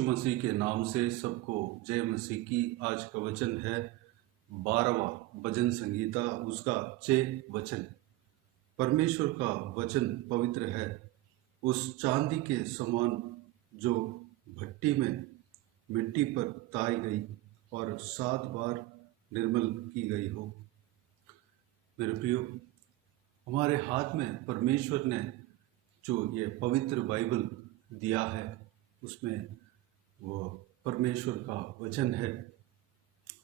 यीशु मसीह के नाम से सबको जय मसीह की। आज का वचन है 12वां भजन संगीता, उसका 6 वचन। परमेश्वर का वचन पवित्र है, उस चांदी के समान जो भट्टी में मिट्टी पर ताई गई और 7 बार निर्मल की गई हो। मेरे प्रियो, हमारे हाथ में परमेश्वर ने जो ये पवित्र बाइबल दिया है, उसमें वो परमेश्वर का वचन है।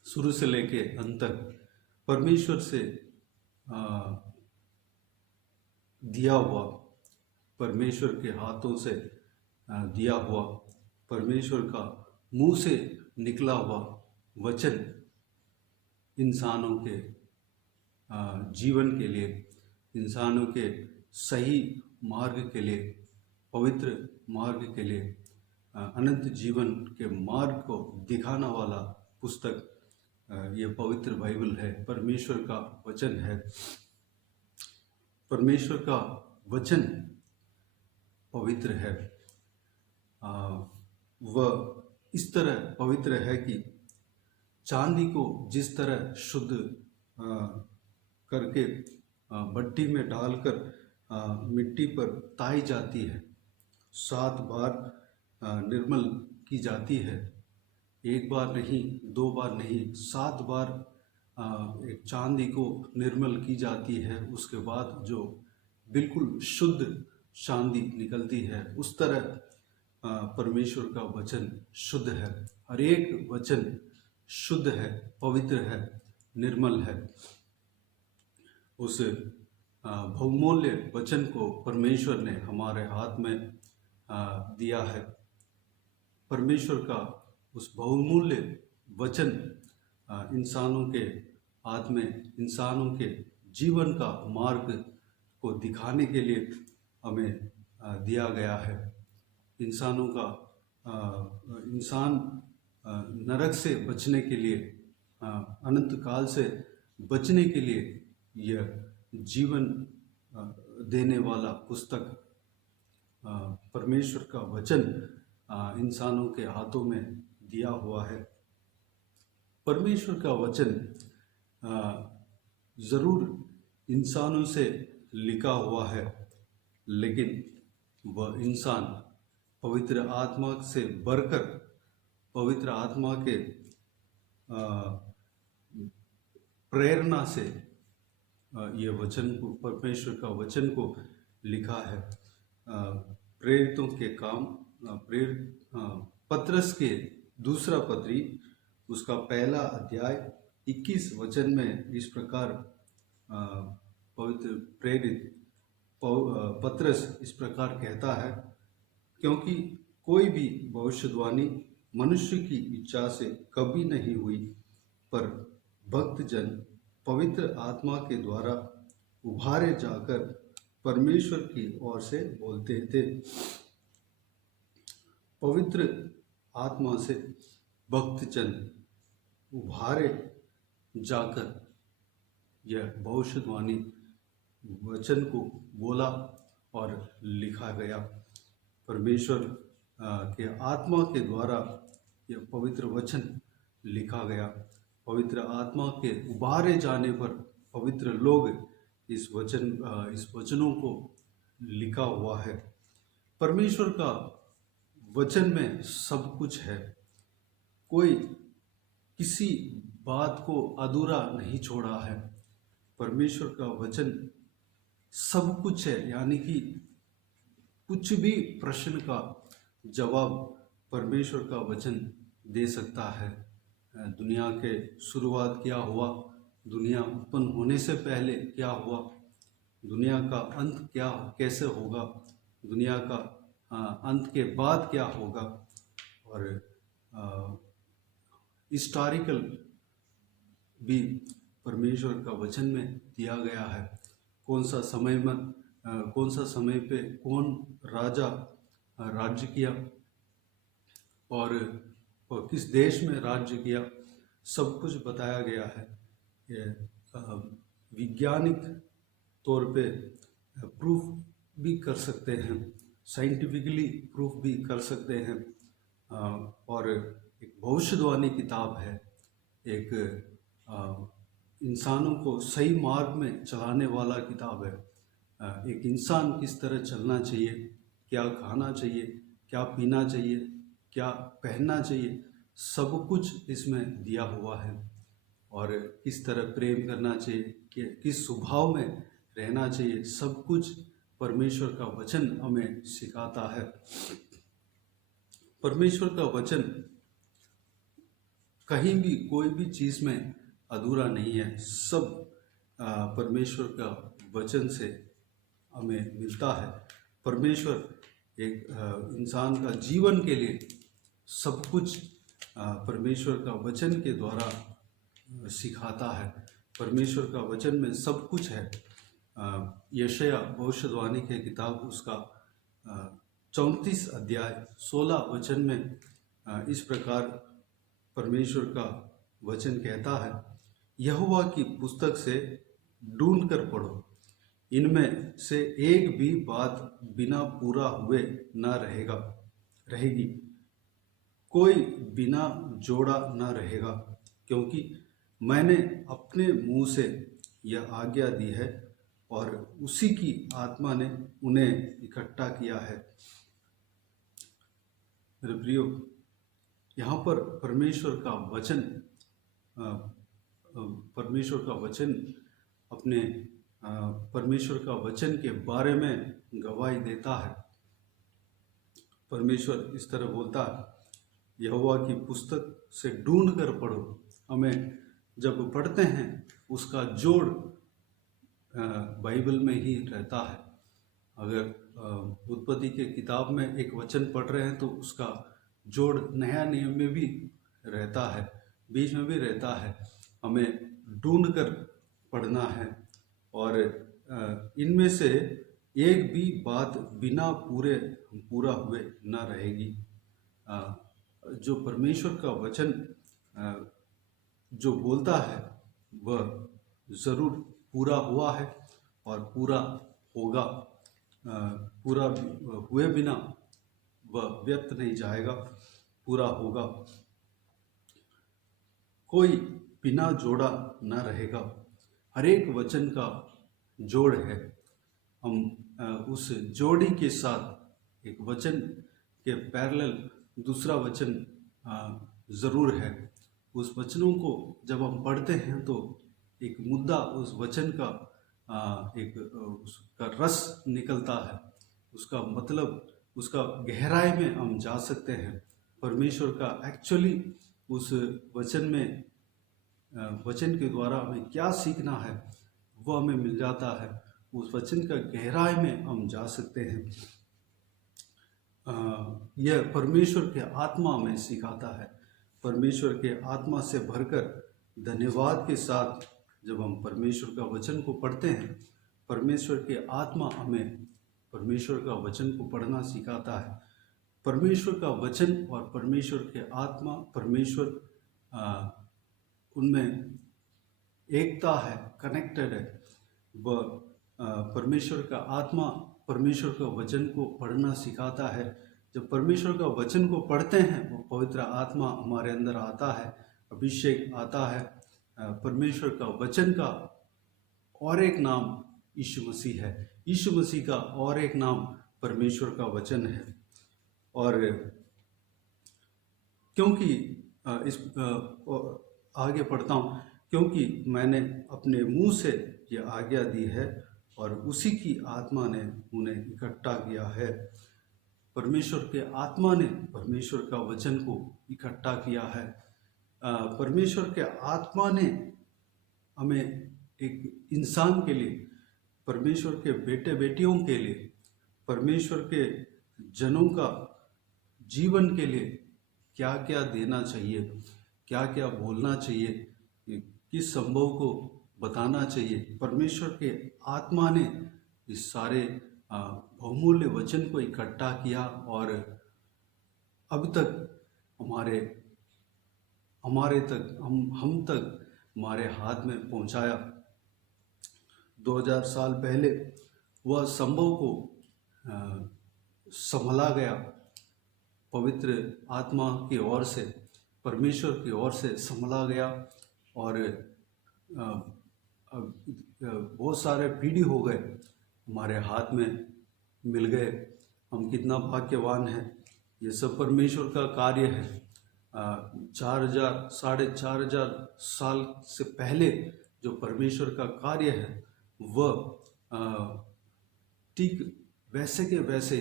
शुरू से लेके अंत तक परमेश्वर से दिया हुआ, परमेश्वर के हाथों से दिया हुआ, परमेश्वर का मुंह से निकला हुआ वचन इंसानों के जीवन के लिए, इंसानों के सही मार्ग के लिए, पवित्र मार्ग के लिए, अनंत जीवन के मार्ग को दिखाना वाला पुस्तक ये पवित्र बाइबल है, परमेश्वर का वचन है। परमेश्वर का वचन पवित्र है। वह इस तरह पवित्र है कि चांदी को जिस तरह शुद्ध करके भट्टी में डालकर मिट्टी पर ताई जाती है, 7 बार निर्मल की जाती है, एक बार नहीं, 2 बार नहीं, 7 बार एक चांदी को निर्मल की जाती है। उसके बाद जो बिल्कुल शुद्ध चांदी निकलती है, उस तरह परमेश्वर का वचन शुद्ध है। हर एक वचन शुद्ध है, पवित्र है, निर्मल है। उस बहुमूल्य वचन को परमेश्वर ने हमारे हाथ में दिया है। परमेश्वर का उस बहुमूल्य वचन इंसानों के हाथ में, इंसानों के जीवन का मार्ग को दिखाने के लिए हमें दिया गया है। इंसानों का इंसान नरक से बचने के लिए, अनंत काल से बचने के लिए यह जीवन देने वाला पुस्तक परमेश्वर का वचन इंसानों के हाथों में दिया हुआ है। परमेश्वर का वचन ज़रूर इंसानों से लिखा हुआ है, लेकिन वह इंसान पवित्र आत्मा से बढ़कर, पवित्र आत्मा के प्रेरणा से ये वचन को, परमेश्वर का वचन को लिखा है। प्रेरितों के काम, पत्रस के दूसरा पत्री, उसका 1 अध्याय 21 वचन में इस प्रकार पवित्र प्रेरित पत्रस इस प्रकार कहता है, क्योंकि कोई भी भविष्यवाणी मनुष्य की इच्छा से कभी नहीं हुई, पर भक्तजन पवित्र आत्मा के द्वारा उभारे जाकर परमेश्वर की ओर से बोलते थे। पवित्र आत्मा से भक्तजन उभारे जाकर यह भविष्यवाणी वचन को बोला और लिखा गया। परमेश्वर के आत्मा के द्वारा यह पवित्र वचन लिखा गया। पवित्र आत्मा के उभारे जाने पर पवित्र लोग इस वचनों को लिखा हुआ है। परमेश्वर का वचन में सब कुछ है। कोई किसी बात को अधूरा नहीं छोड़ा है। परमेश्वर का वचन सब कुछ है, यानी कि कुछ भी प्रश्न का जवाब परमेश्वर का वचन दे सकता है। दुनिया के शुरुआत क्या हुआ, दुनिया उत्पन्न होने से पहले क्या हुआ, दुनिया का अंत क्या कैसे होगा, दुनिया का अंत के बाद क्या होगा, और हिस्टोरिकल भी परमेश्वर का वचन में दिया गया है। कौन सा समय पे कौन राजा राज्य किया और किस देश में राज्य किया, सब कुछ बताया गया है। ये वैज्ञानिक तौर पे प्रूफ भी कर सकते हैं, साइंटिफिकली प्रूफ भी कर सकते हैं। और एक भविष्यवाणी किताब है, एक इंसानों को सही मार्ग में चलाने वाला किताब है। एक इंसान किस तरह चलना चाहिए, क्या खाना चाहिए, क्या पीना चाहिए, क्या पहनना चाहिए, सब कुछ इसमें दिया हुआ है। और किस तरह प्रेम करना चाहिए, किस स्वभाव में रहना चाहिए, सब कुछ परमेश्वर का वचन हमें सिखाता है। परमेश्वर का वचन कहीं भी कोई भी चीज़ में अधूरा नहीं है, सब परमेश्वर का वचन से हमें मिलता है। परमेश्वर एक इंसान का जीवन के लिए सब कुछ परमेश्वर का वचन के द्वारा सिखाता है। परमेश्वर का वचन में सब कुछ है। यशायाह भविष्यवाणी के किताब उसका 34 अध्याय 16 वचन में इस प्रकार परमेश्वर का वचन कहता है, यहोवा की पुस्तक से ढूंढ कर पढ़ो, इनमें से एक भी बात बिना पूरा हुए न रहेगी, कोई बिना जोड़ा न रहेगा, क्योंकि मैंने अपने मुंह से यह आज्ञा दी है और उसी की आत्मा ने उन्हें इकट्ठा किया है। मेरे प्रियो, यहाँ पर परमेश्वर का वचन अपने परमेश्वर का वचन के बारे में गवाही देता है। परमेश्वर इस तरह बोलता है, यहोवा की पुस्तक से ढूंढ कर पढ़ो। हमें जब पढ़ते हैं उसका जोड़ बाइबल में ही रहता है। अगर उत्पत्ति के किताब में एक वचन पढ़ रहे हैं तो उसका जोड़ नया नियम में भी रहता है, बीच में भी रहता है। हमें ढूंढ कर पढ़ना है और इनमें से एक भी बात बिना पूरा हुए न रहेगी। जो परमेश्वर का वचन जो बोलता है वह ज़रूर पूरा हुआ है और पूरा होगा। पूरा हुए बिना वह व्यर्थ नहीं जाएगा, पूरा होगा। कोई बिना जोड़ा न रहेगा। हर एक वचन का जोड़ है। हम उस जोड़ी के साथ एक वचन के पैरेलल दूसरा वचन ज़रूर है। उस वचनों को जब हम पढ़ते हैं तो एक मुद्दा उस वचन का उसका रस निकलता है, उसका मतलब, उसका गहराई में हम जा सकते हैं। परमेश्वर का एक्चुअली उस वचन में वचन के द्वारा हमें क्या सीखना है वो हमें मिल जाता है। उस वचन का गहराई में हम जा सकते हैं। यह परमेश्वर के आत्मा हमें सिखाता है। परमेश्वर के आत्मा से भरकर धन्यवाद के साथ जब हम परमेश्वर का वचन को पढ़ते हैं, परमेश्वर के आत्मा हमें परमेश्वर का वचन को पढ़ना सिखाता है। परमेश्वर का वचन और परमेश्वर के आत्मा, परमेश्वर उनमें एकता है, कनेक्टेड है। वह परमेश्वर का आत्मा परमेश्वर का वचन को पढ़ना सिखाता है। जब परमेश्वर का वचन को पढ़ते हैं वो पवित्र आत्मा हमारे अंदर आता है, अभिषेक आता है। परमेश्वर का वचन का और एक नाम यीशु मसीह है। यीशु मसीह का और एक नाम परमेश्वर का वचन है। और क्योंकि इस आगे पढ़ता हूँ, क्योंकि मैंने अपने मुंह से यह आज्ञा दी है और उसी की आत्मा ने उन्हें इकट्ठा किया है। परमेश्वर के आत्मा ने परमेश्वर का वचन को इकट्ठा किया है। परमेश्वर के आत्मा ने हमें एक इंसान के लिए, परमेश्वर के बेटे बेटियों के लिए, परमेश्वर के जनों का जीवन के लिए क्या क्या देना चाहिए, क्या क्या बोलना चाहिए, किस संभव को बताना चाहिए। परमेश्वर के आत्मा ने इस सारे बहुमूल्य वचन को इकट्ठा किया और अब तक हमारे तक हम तक हमारे हाथ में पहुंचाया। 2000 साल पहले वह संभव को संभला गया पवित्र आत्मा की ओर से, परमेश्वर की ओर से संभला गया। और बहुत सारे पीढ़ी हो गए हमारे हाथ में मिल गए। हम कितना भाग्यवान हैं। ये सब परमेश्वर का कार्य है। 4,000 4,500 साल से पहले जो परमेश्वर का कार्य है वह ठीक वैसे के वैसे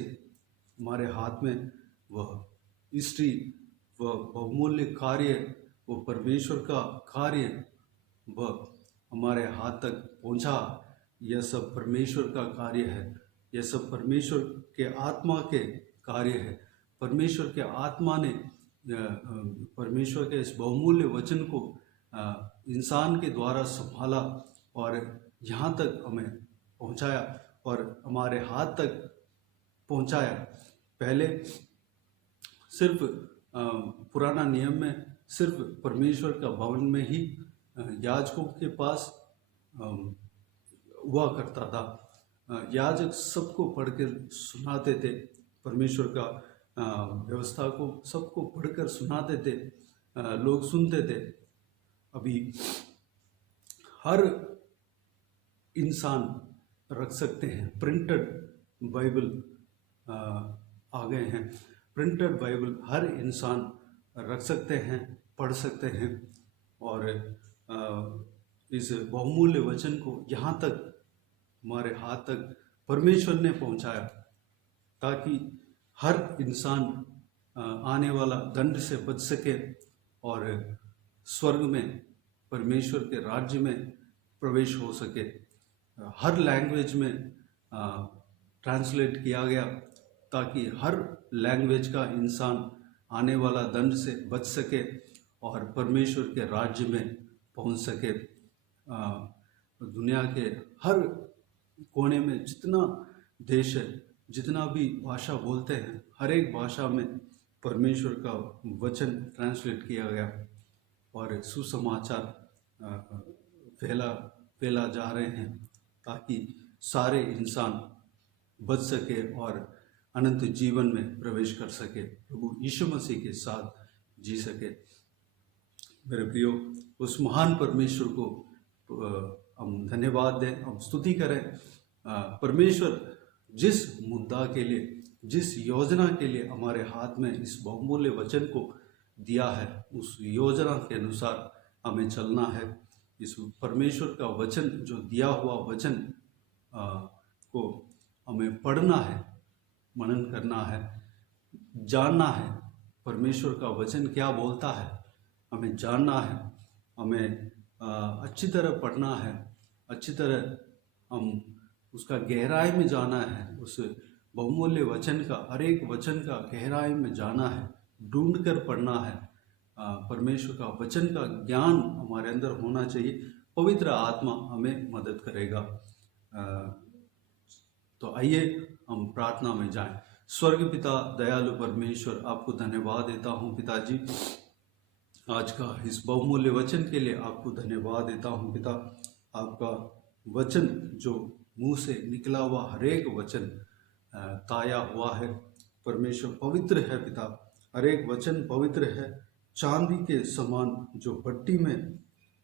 हमारे हाथ में वह हिस्ट्री, वह बहुमूल्य कार्य, वो परमेश्वर का कार्य वह हमारे हाथ तक पहुंचा। यह सब परमेश्वर का कार्य है। यह सब परमेश्वर के आत्मा के कार्य है। परमेश्वर के आत्मा ने परमेश्वर के इस बहुमूल्य वचन को इंसान के द्वारा संभाला और यहाँ तक हमें पहुँचाया और हमारे हाथ तक पहुँचाया। पहले सिर्फ पुराना नियम में सिर्फ परमेश्वर का भवन में ही याजकों के पास हुआ करता था। याजक सबको पढ़ कर सुनाते थे, परमेश्वर का व्यवस्था को सबको पढ़कर सुनाते थे, लोग सुनते थे। अभी हर इंसान रख सकते हैं। प्रिंटेड बाइबल आ गए हैं। प्रिंटेड बाइबल हर इंसान रख सकते हैं, पढ़ सकते हैं और इस बहुमूल्य वचन को यहाँ तक हमारे हाथ तक परमेश्वर ने पहुँचाया ताकि हर इंसान आने वाला दंड से बच सके और स्वर्ग में परमेश्वर के राज्य में प्रवेश हो सके। हर लैंग्वेज में ट्रांसलेट किया गया ताकि हर लैंग्वेज का इंसान आने वाला दंड से बच सके और परमेश्वर के राज्य में पहुंच सके। दुनिया के हर कोने में जितना देश है, जितना भी भाषा बोलते हैं, हर एक भाषा में परमेश्वर का वचन ट्रांसलेट किया गया और सुसमाचार फैला जा रहे हैं ताकि सारे इंसान बच सके और अनंत जीवन में प्रवेश कर सके, प्रभु यीशु मसीह के साथ जी सके। मेरे प्रियो, उस महान परमेश्वर को हम धन्यवाद दें, हम स्तुति करें। परमेश्वर जिस मुद्दा के लिए, जिस योजना के लिए हमारे हाथ में इस बहुमूल्य वचन को दिया है, उस योजना के अनुसार हमें चलना है। इस परमेश्वर का वचन, जो दिया हुआ वचन को हमें पढ़ना है, मनन करना है, जानना है। परमेश्वर का वचन क्या बोलता है हमें जानना है। हमें अच्छी तरह पढ़ना है, अच्छी तरह हम उसका गहराई में जाना है। उस बहुमूल्य वचन का, हर एक वचन का गहराई में जाना है, ढूंढ कर पढ़ना है। परमेश्वर का वचन का ज्ञान हमारे अंदर होना चाहिए। पवित्र आत्मा हमें मदद करेगा। तो आइए हम प्रार्थना में जाएं। स्वर्ग पिता, दयालु परमेश्वर, आपको धन्यवाद देता हूँ पिताजी, आज का इस बहुमूल्य वचन के लिए आपको धन्यवाद देता हूँ पिता। आपका वचन जो मुंह से निकला हुआ हर एक वचन ताया हुआ है परमेश्वर, पवित्र है पिता। हर एक वचन पवित्र है, चांदी के समान जो भट्टी में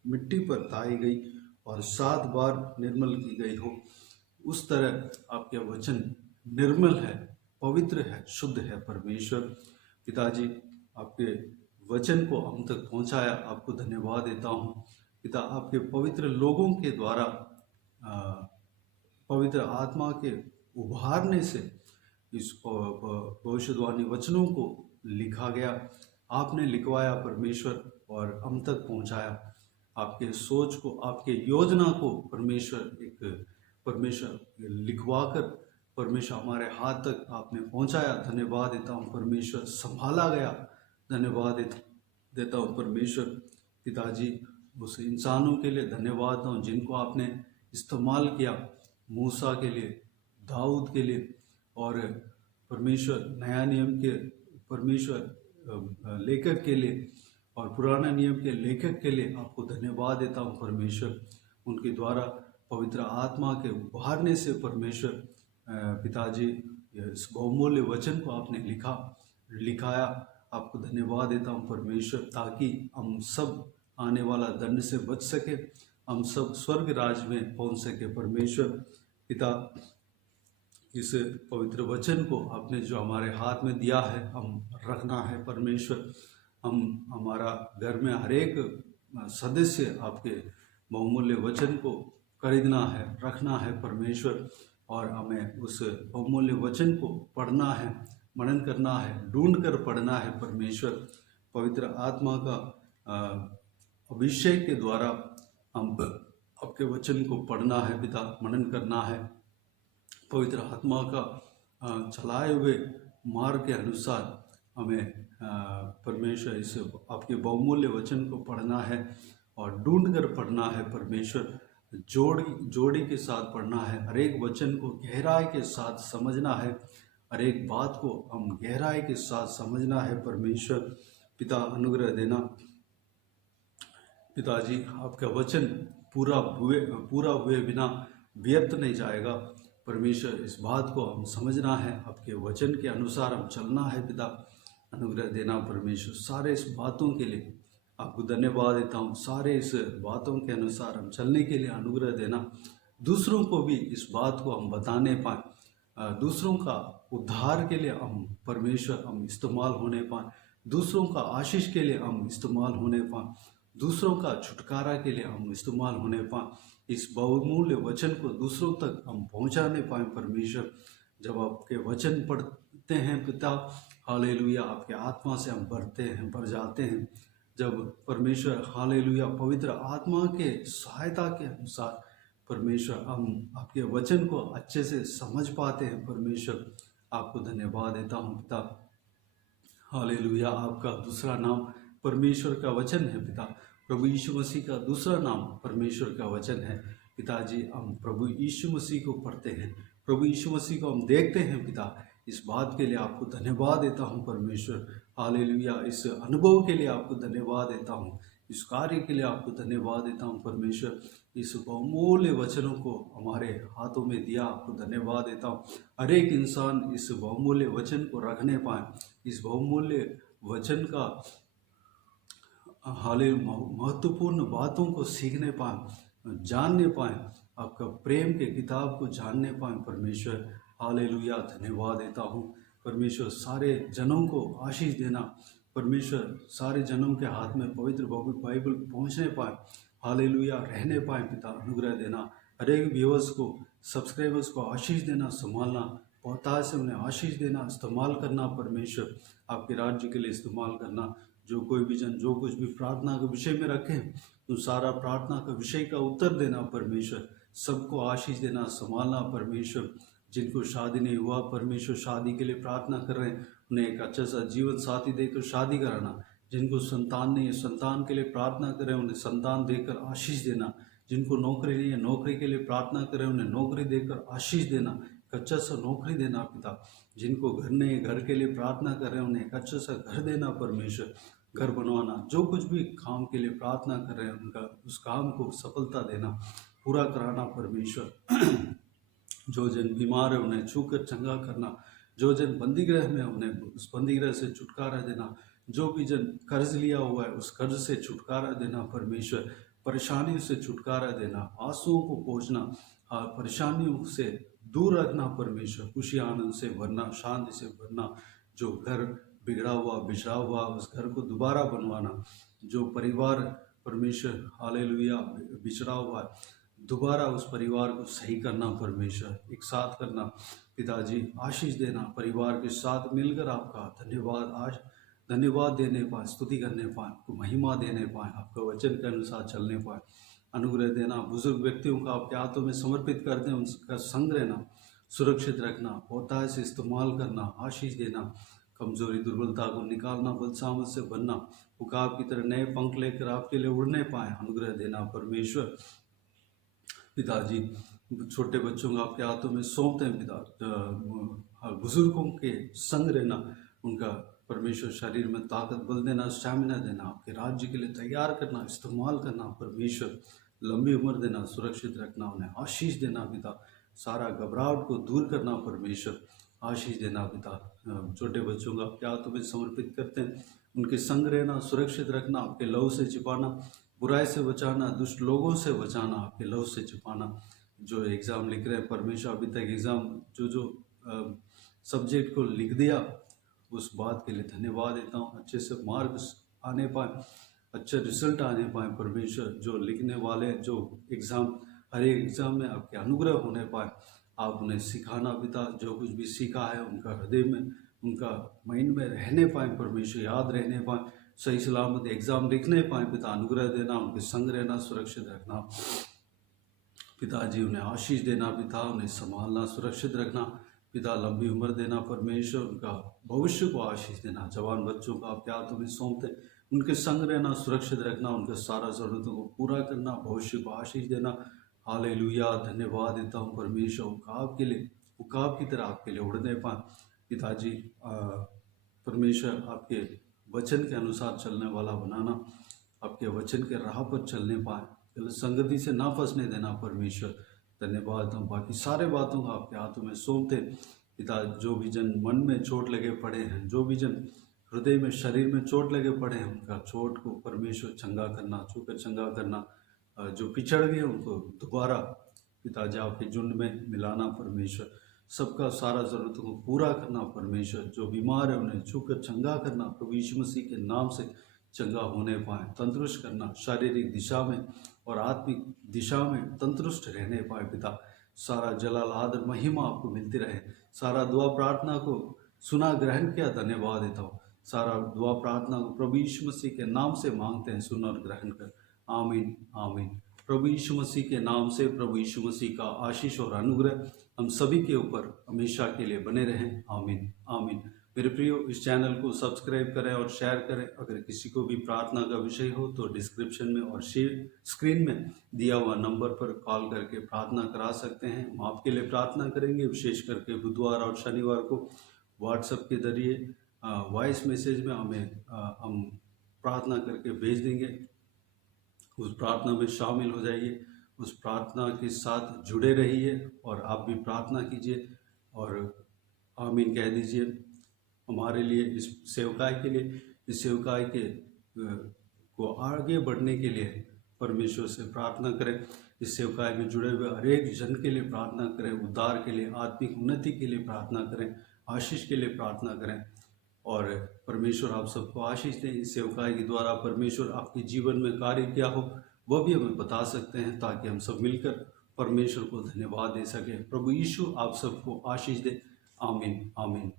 मिट्टी पर ताई गई और 7 बार निर्मल की गई हो, उस तरह आपके वचन निर्मल है, पवित्र है, शुद्ध है परमेश्वर। पिताजी, आपके वचन को हम तक पहुंचाया, आपको धन्यवाद देता हूं पिता। आपके पवित्र लोगों के द्वारा पवित्र आत्मा के उभारने से इस भविष्यवाणी वचनों को लिखा गया, आपने लिखवाया परमेश्वर और हम तक पहुंचाया। आपके सोच को, आपके योजना को परमेश्वर लिखवाकर परमेश्वर हमारे हाथ तक आपने पहुंचाया। धन्यवाद देता हूं परमेश्वर, संभाला गया। धन्यवाद देता हूं परमेश्वर पिताजी, उस इंसानों के लिए धन्यवाद देता हूं जिनको आपने इस्तेमाल किया, मूसा के लिए, दाऊद के लिए, और परमेश्वर नया नियम के परमेश्वर लेखक के लिए और पुराना नियम के लेखक के लिए आपको धन्यवाद देता हूँ परमेश्वर। उनके द्वारा पवित्र आत्मा के उभारने से परमेश्वर पिताजी इस बहुमूल्य वचन को आपने लिखा, लिखाया, आपको धन्यवाद देता हूँ परमेश्वर, ताकि हम सब आने वाला दंड से बच सके, हम सब स्वर्ग राज में पहुँच सके। परमेश्वर पिता, इस पवित्र वचन को आपने जो हमारे हाथ में दिया है हम रखना है परमेश्वर। हम हमारा घर में हर एक सदस्य आपके बहुमूल्य वचन को खरीदना है, रखना है परमेश्वर, और हमें उस बहुमूल्य वचन को पढ़ना है, मनन करना है, ढूंढ कर पढ़ना है परमेश्वर। पवित्र आत्मा का अभिषेक के द्वारा हम आपके वचन को पढ़ना है पिता, मनन करना है। पवित्र आत्मा का चलाए हुए मार्ग के अनुसार हमें परमेश्वर इस आपके बहुमूल्य वचन को पढ़ना है और ढूंढ कर पढ़ना है परमेश्वर। जोड़ी के साथ पढ़ना है, हर एक वचन को गहराई के साथ समझना है, हर एक बात को हम गहराई के साथ समझना है परमेश्वर। पिता अनुग्रह देना पिताजी, आपका वचन पूरा हुए बिना व्यर्थ नहीं जाएगा परमेश्वर। इस बात को हम समझना है, आपके वचन के अनुसार हम चलना है पिता, अनुग्रह देना परमेश्वर। सारे इस बातों के लिए आपको धन्यवाद देता हूँ, सारे इस बातों के अनुसार हम चलने के लिए अनुग्रह देना। दूसरों को भी इस बात को हम बताने पाएँ, दूसरों का उद्धार के लिए हम परमेश्वर हम इस्तेमाल होने पाएँ, दूसरों का आशीष के लिए हम इस्तेमाल होने पाएँ, दूसरों का छुटकारा के लिए हम इस्तेमाल होने पाएँ। इस बहुमूल्य वचन को दूसरों तक हम पहुंचाने पाएँ परमेश्वर। जब आपके वचन पढ़ते हैं पिता, हालेलुया, आपके आत्मा से हम भर जाते हैं। जब परमेश्वर हालेलुया पवित्र आत्मा के सहायता के अनुसार परमेश्वर हम आपके वचन को अच्छे से समझ पाते हैं परमेश्वर। आपको धन्यवाद देता हूँ पिता, हालेलुया। आपका दूसरा नाम परमेश्वर का वचन है पिता, प्रभु यीशु मसीह का दूसरा नाम परमेश्वर का वचन है पिताजी। हम प्रभु यीशु मसीह को पढ़ते हैं, प्रभु यीशु मसीह को हम देखते हैं पिता। इस बात के लिए आपको धन्यवाद देता हूं परमेश्वर, हालेलुया। इस अनुभव के लिए आपको धन्यवाद देता हूं, इस कार्य के लिए आपको धन्यवाद देता हूं परमेश्वर। इस बहुमूल्य वचनों को हमारे हाथों में दिया, आपको धन्यवाद देता हूं। हर एक इंसान इस बहुमूल्य वचन को रखने पाए, इस बहुमूल्य वचन का हाले महत्वपूर्ण बातों को सीखने पाएँ, जानने पाएँ, आपका प्रेम के किताब को जानने पाएँ परमेश्वर, हालेलुया। धन्यवाद देता हूँ परमेश्वर। सारे जनों को आशीष देना परमेश्वर, सारे जनों के हाथ में पवित्र बाइबल पहुँचने पाए, हालेलुया, रहने पाए पिता, अनुग्रह देना। हर एक व्यूअर्स को, सब्सक्राइबर्स को आशीष देना, संभालना, बहुतायत से उन्हें आशीष देना, इस्तेमाल करना परमेश्वर, आपके राज्य के लिए इस्तेमाल करना। जो कोई भी जन जो कुछ भी प्रार्थना के विषय में रखें, तो सारा प्रार्थना का विषय का उत्तर देना परमेश्वर, सबको आशीष देना, संभालना परमेश्वर। जिनको शादी नहीं हुआ परमेश्वर, शादी के लिए प्रार्थना कर रहे हैं, उन्हें एक अच्छा सा जीवन साथी देकर शादी कराना। जिनको संतान नहीं है, संतान के लिए प्रार्थना करें, उन्हें संतान देकर आशीष देना। जिनको नौकरी नहीं है, नौकरी के लिए प्रार्थना करें, उन्हें नौकरी देकर आशीष देना, अच्छा सा नौकरी देना पिता। जिनको घर नहीं है, घर के लिए प्रार्थना कर रहे हैं, उन्हें एक अच्छा सा घर देना परमेश्वर, घर बनवाना। जो कुछ भी काम के लिए प्रार्थना कर रहे हैं, उनका उस काम को सफलता देना, पूरा कराना परमेश्वर। जो जन बीमार है उन्हें छूकर चंगा करना, जो जन बंदीगृह में उन्हें उस बंदीगृह से छुटकारा देना, जो भी जन कर्ज लिया हुआ है उस कर्ज से छुटकारा देना परमेश्वर, परेशानी से छुटकारा देना, आंसुओं को पोंछना, परेशानियों से दूर रखना परमेश्वर, खुशी आनंद से भरना, शांति से भरना। जो घर बिगड़ा हुआ बिछड़ा हुआ उस घर को दोबारा बनवाना, जो परिवार परमेश्वर हालेलुया बिछड़ा हुआ दोबारा उस परिवार को सही करना परमेश्वर, एक साथ करना पिताजी, आशीष देना, परिवार के साथ मिलकर आपका धन्यवाद देने पाए, स्तुति करने पाए, आपको महिमा देने पाए, आपका वचन के अनुसार चलने पाए, अनुग्रह देना। बुजुर्ग व्यक्तियों का आपके हाथों में समर्पित कर दें, उनका संग रहना, सुरक्षित रखना, बहुतायत से इस्तेमाल करना, आशीष देना, कमजोरी दुर्बलता को निकालना, बल सामर्थ से बनना, उकाब की तरह नए पंख लेकर आपके लिए उड़ने पाए, अनुग्रह देना परमेश्वर। पिताजी, छोटे बच्चों को आपके हाथों में सौंपते हैं पिता, बुजुर्गों के संग रहना, उनका परमेश्वर शरीर में ताकत बल देना, स्टैमिना देना, आपके राज्य के लिए तैयार करना, इस्तेमाल करना परमेश्वर, लंबी उम्र देना, सुरक्षित रखना, उन्हें आशीष देना पिता, सारा घबराहट को दूर करना परमेश्वर, आशीष देना पिता। छोटे बच्चों का आपके हाथों में समर्पित करते हैं, उनके संग रहना, सुरक्षित रखना, आपके लहू से छिपाना, बुराई से बचाना, दुष्ट लोगों से बचाना, आपके लहू से छिपाना। जो एग्ज़ाम लिख रहे हैं परमेश्वर, अभी तक एग्ज़ाम जो सब्जेक्ट को लिख दिया, उस बात के लिए धन्यवाद देता हूँ। अच्छे से मार्क्स आने पाए, अच्छे रिजल्ट आने पाए परमेश्वर। जो लिखने वाले, जो एग्ज़ाम, हर एक एग्ज़ाम में आपके अनुग्रह होने पाए। आप उन्हें सिखाना पिता, जो कुछ भी सीखा है उनका हृदय में, उनका माइंड में रहने पाए परमेश्वर, याद रहने पाए, सही सलामत एग्ज़ाम लिखने पाए पिता। अनुग्रह देना, उनके संग रहना, सुरक्षित रखना पिताजी। उन्हें आशीष देना पिता, उन्हें संभालना, सुरक्षित रखना पिता। लंबी उम्र देना परमेश्वर, उनका भविष्य को आशीष देना। जवान बच्चों को आपके हाथों में सौंपते, उनके संग रहना, सुरक्षित रखना, उनके सारा ज़रूरतों को पूरा करना, भविष्य को आशीष देना। हालेलुया, धन्यवाद देता हूँ परमेश्वर। उकाब के लिए, उकाब की तरह आपके लिए उड़ने पाए पिताजी। परमेश्वर आपके वचन के अनुसार चलने वाला बनाना, आपके वचन के राह पर चलने पाए, गलत संगति से ना फंसने देना परमेश्वर। धन्यवाद। हम बाकी सारे बातों को आपके हाथों में सौंपते पिता। जो भी जन मन में चोट लगे पड़े हैं, जो भी जन हृदय में, शरीर में चोट लगे पड़े हैं, उनका चोट को परमेश्वर चंगा करना, छूकर चंगा करना। जो पिछड़ गए उनको दोबारा पिताजी आपके झुंड में मिलाना परमेश्वर। सबका सारा ज़रूरतों को पूरा करना परमेश्वर। जो बीमार है उन्हें छूकर चंगा करना, प्रभु यीशु मसीह के नाम से चंगा होने पाए, तंदुरुस्त करना, शारीरिक दिशा में और आत्मिक दिशा में तंदुरुस्त रहने पाए पिता। सारा जलाल, आदर, महिमा आपको मिलती रहे। सारा दुआ प्रार्थना को सुना, ग्रहण किया, धन्यवाद देता हूँ। सारा दुआ प्रार्थना को प्रभु यीशु मसीह के नाम से मांगते हैं, सुन और ग्रहण कर। आमीन, आमीन। प्रभु यीशु मसीह के नाम से प्रभु यीशु मसीह का आशीष और अनुग्रह हम सभी के ऊपर हमेशा के लिए बने रहें। आमीन, आमीन। मेरे प्रियो, इस चैनल को सब्सक्राइब करें और शेयर करें। अगर किसी को भी प्रार्थना का विषय हो तो डिस्क्रिप्शन में और स्क्रीन में दिया हुआ नंबर पर कॉल करके प्रार्थना करा सकते हैं। हम आपके लिए प्रार्थना करेंगे। विशेष करके बुधवार और शनिवार को व्हाट्सएप के जरिए वॉइस मैसेज में हम प्रार्थना करके भेज देंगे। उस प्रार्थना में शामिल हो जाइए, उस प्रार्थना के साथ जुड़े रहिए और आप भी प्रार्थना कीजिए और आमीन कह दीजिए। हमारे लिए, इस सेवकाई के लिए, इस सेवकाई के को आगे बढ़ने के लिए परमेश्वर से प्रार्थना करें। इस सेवकाई में जुड़े हुए हर एक जन के लिए प्रार्थना करें, उद्धार के लिए, आत्मिक उन्नति के लिए प्रार्थना करें, आशीष के लिए प्रार्थना करें। और परमेश्वर आप सबको आशीष दें। इस सेवकाई के द्वारा परमेश्वर आपके जीवन में कार्य किया हो वह भी हमें बता सकते हैं, ताकि हम सब मिलकर परमेश्वर को धन्यवाद दे सकें। प्रभु यीशु आप सबको आशीष दे। आमीन, आमीन।